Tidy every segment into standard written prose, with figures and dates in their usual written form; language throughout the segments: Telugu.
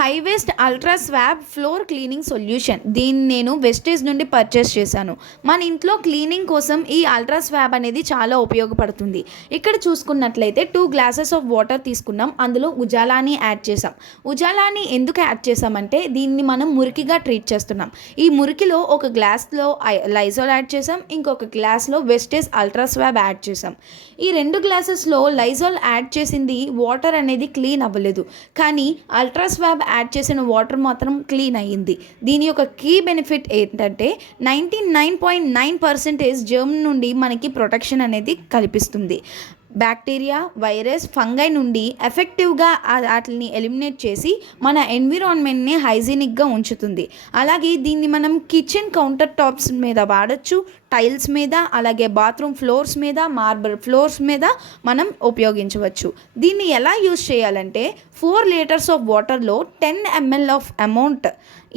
High waist ultra swab floor cleaning solution. దీన్ని నేను వెస్టేజ్ నుండి పర్చేస్ చేశాను. మన ఇంట్లో క్లీనింగ్ కోసం ఈ అల్ట్రా స్వాబ్ అనేది చాలా ఉపయోగపడుతుంది. ఇక్కడ చూసుకున్నట్లయితే 2 గ్లాసెస్ ఆఫ్ వాటర్ తీసుకున్నాం. అందులో ఉజాలాని యాడ్ చేసాం. ఉజాలాని ఎందుకు యాడ్ చేసామంటే దీన్ని మనం మురికిగా ట్రీట్ చేస్తున్నాం. ఈ మురికిలో ఒక గ్లాస్లో లైజాల్ యాడ్ చేసాం, ఇంకొక గ్లాస్లో వెస్టేజ్ అల్ట్రా స్వాబ్ యాడ్ చేసాం. ఈ 2 గ్లాసెస్లో లైజాల్ యాడ్ చేసింది వాటర్ అనేది క్లీన్ అవ్వలేదు, కానీ అల్ట్రా స్వాబ్ యాడ్ చేసిన వాటర్ మాత్రం క్లీన్ అయ్యింది. దీని యొక్క కీ బెనిఫిట్ ఏంటంటే 99.9% జర్మ్ నుండి మనకి ప్రొటెక్షన్ అనేది కల్పిస్తుంది. బ్యాక్టీరియా, వైరస్, ఫంగై నుండి ఎఫెక్టివ్గా వాటిని ఎలిమినేట్ చేసి మన ఎన్విరాన్మెంట్ని హైజీనిక్గా ఉంచుతుంది. అలాగే దీన్ని మనం కిచెన్ కౌంటర్ టాప్స్ మీద వాడచ్చు, టైల్స్ మీద, అలాగే బాత్రూమ్ ఫ్లోర్స్ మీద, మార్బల్ ఫ్లోర్స్ మీద మనం ఉపయోగించవచ్చు. దీన్ని ఎలా యూజ్ చేయాలంటే 4 లీటర్స్ ఆఫ్ వాటర్లో 10 ml ఆఫ్ అమౌంట్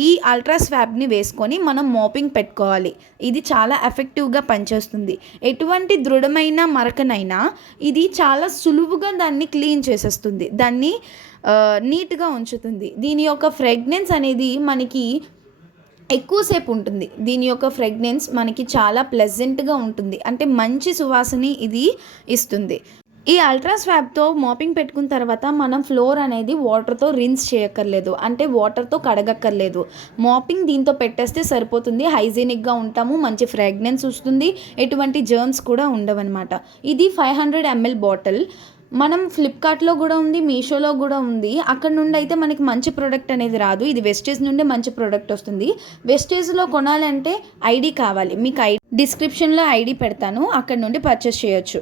ఈ అల్ట్రా స్వాబ్ని వేసుకొని మనం మోపింగ్ పెట్టుకోవాలి. ఇది చాలా ఎఫెక్టివ్గా పనిచేస్తుంది. ఎటువంటి దృఢమైన మరకనైనా ఇది చాలా సులువుగా దాన్ని క్లీన్ చేసేస్తుంది, దాన్ని నీట్గా ఉంచుతుంది. దీని యొక్క ఫ్రేగ్రెన్స్ అనేది మనకి ఎక్కువసేపు ఉంటుంది. దీని యొక్క ఫ్రేగ్రెన్స్ మనకి చాలా ప్లెజెంట్గా ఉంటుంది, అంటే మంచి సువాసన ఇది ఇస్తుంది. ఈ అల్ట్రా స్వాబ్తో మాపింగ్ పెట్టుకున్న తర్వాత మనం ఫ్లోర్ అనేది వాటర్తో రిన్స్ చేయక్కర్లేదు, అంటే వాటర్తో కడగక్కర్లేదు. మాపింగ్ దీంతో పెట్టేస్తే సరిపోతుంది. హైజీనిక్గా ఉంటాము, మంచి ఫ్రాగ్రెన్స్ వస్తుంది, ఎటువంటి జర్మ్స్ కూడా ఉండవన్నమాట. ఇది 500 ml బాటిల్. మనం ఫ్లిప్కార్ట్లో కూడా ఉంది, మీషోలో కూడా ఉంది. అక్కడ నుండి అయితే మనకి మంచి ప్రోడక్ట్ అనేది రాదు. ఇది వెస్టేజ్ నుండి మంచి ప్రోడక్ట్ వస్తుంది. వెస్టేజ్లో కొనాలంటే ఐడి కావాలి. మీకు డిస్క్రిప్షన్లో ఐడి పెడతాను, అక్కడ నుండి పర్చేస్ చేయొచ్చు.